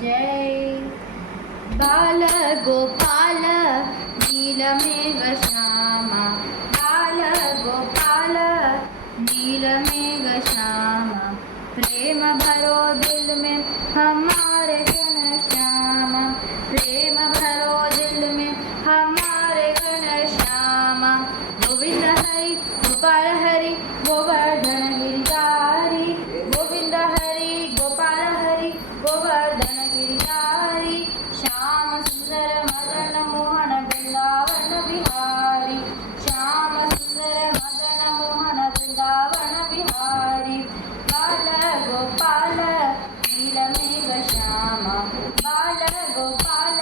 जय। बाल गोपाल नीलमेघ श्यामा, बाल गोपाल नीलमेघ श्यामा, प्रेम भरो दिल में हमारे घन श्यामा, प्रेम भरो दिल में हमारे घन श्यामा। गोविंद हरि गोपाल हरि गोवर्धन गिरिधारी, गोविंद हरि गोपाल हरि गोवर्धन गिरिधारी, श्याम सुंदर मदन मोहन वृंदावन बिहारी, श्याम सुंदर मदन मोहन वृंदावन बिहारी। बाल गोपाल नीलमेघ श्यामा, बाल गोपाल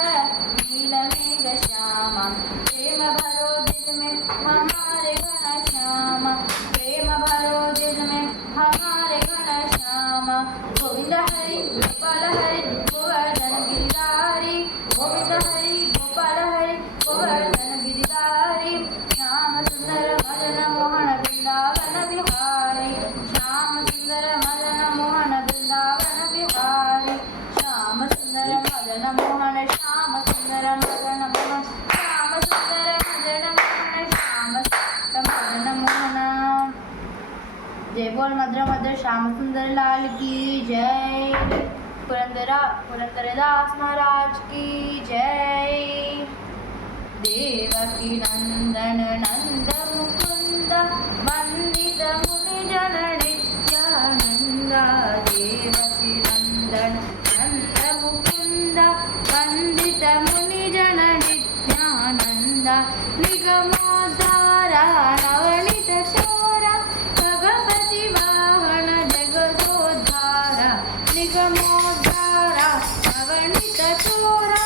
नीलमेघ श्यामा, प्रेम भरो दिल में हमारे घन श्यामा, प्रेम भरो दिल में हमारे घन श्यामा। गोविंद हरि गोपाल हरि गोवर्धन गिरिधारी, गोविंद हरि गोपाल हरि गोवर्धन गिरिधारी, श्याम सुंदर मदन मोहन वृंदावन बिहारी, श्याम सुंदर मदन मोहन वृंदावन बिहारी, श्याम सुंदर मदन मोहन, श्याम सुंदर मदन मोहन, श्याम सुंदर मदन मोहन, श्याम सुंदर मदन मोहन। जय बोल मधुर मधुर श्याम सुंदर लाल की जय। पुरंदरदास महाराज की जय। देवकी नंदन नंद मुकुंद वंदित मुनिजन नित्यानंद, देवकी नंदन नंद मुकुंद वंदित मुनिजन नित्यानंद, निगमोद्धारा नवनीत शोरा भगवती वाहन जगदोद्धारा, निगमोद्धारा नवनीत शोरा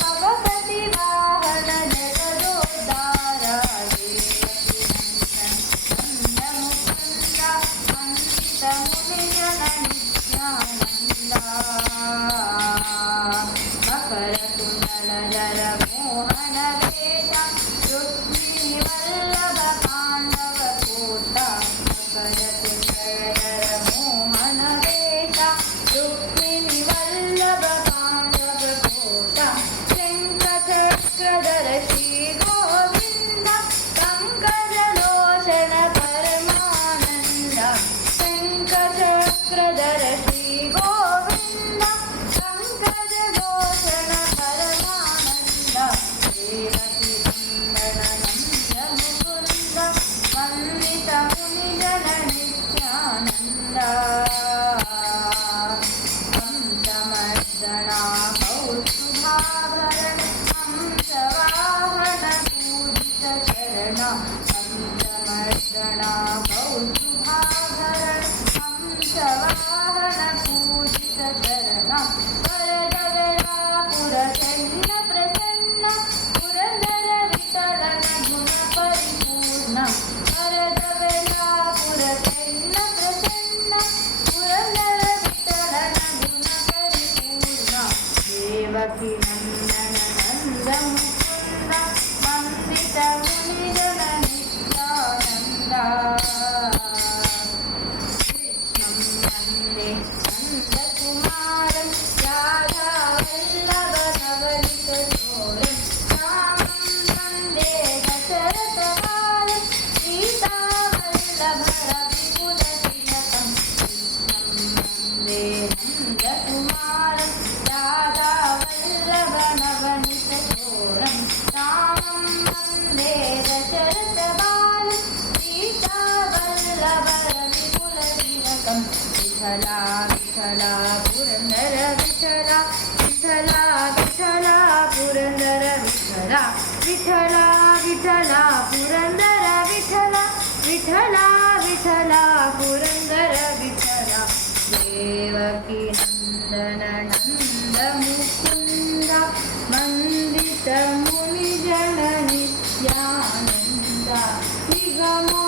भगवती वाहन जगदोद्धारा, देवकी नंदन मकर कुंडल मोहन वेश, रुक्मिणी वल्लभ पांडव कोटा, मकर कुंडल मोहन वेश, रुक्मिणी वल्लभ पांडव कोटा, शंखचक्रधर श्री गोविंद पंकजलोचन परमानंद, शंखचक्रधर श्री गोविंद पंकजलोचन परमानंद, देवकी नंदन नंद मुकुंद वंदित मुनिजन नित्यानंद, हंसमर्दना कौस्तुभाभरण हंसवाहन पूजित चरण, हंसमर्दना कौस्तुभाभरण हंसवाहन पूजित चरण, वरदगरापुर चन्न प्रसन्न पुरंदर विठलन गुण परिपूर्ण, वरदगरापुर चन्न प्रसन्न पुरंदर विठलन गुण परिपूर्ण, देवकी नंदन नंद मुकुंद वंदित मुनिजन नित्यानंद, कृष्णं वन्दे नन्दकुमारं राधा वल्लभ नवनीत शोरं, रामं वन्दे दशरथबालं सीता वल्लभ रविकुल तिलकं, कृष्णं वन्दे नन्दकुमारं राधा वल्लभ नवनीत शोरं, रामं वन्दे दशरथबालं सीता वल्लभ रविकुल तिलकं, विठला विठला पुरंदर विठला, विठला विठला पुरंदर विठला, विठला विठला पुरंदर विठला, विठला विठला पुरंदर विठला, देवकी नंदन नंद मुकुंद वंदित मुनिजन नित्यानंद, निगमो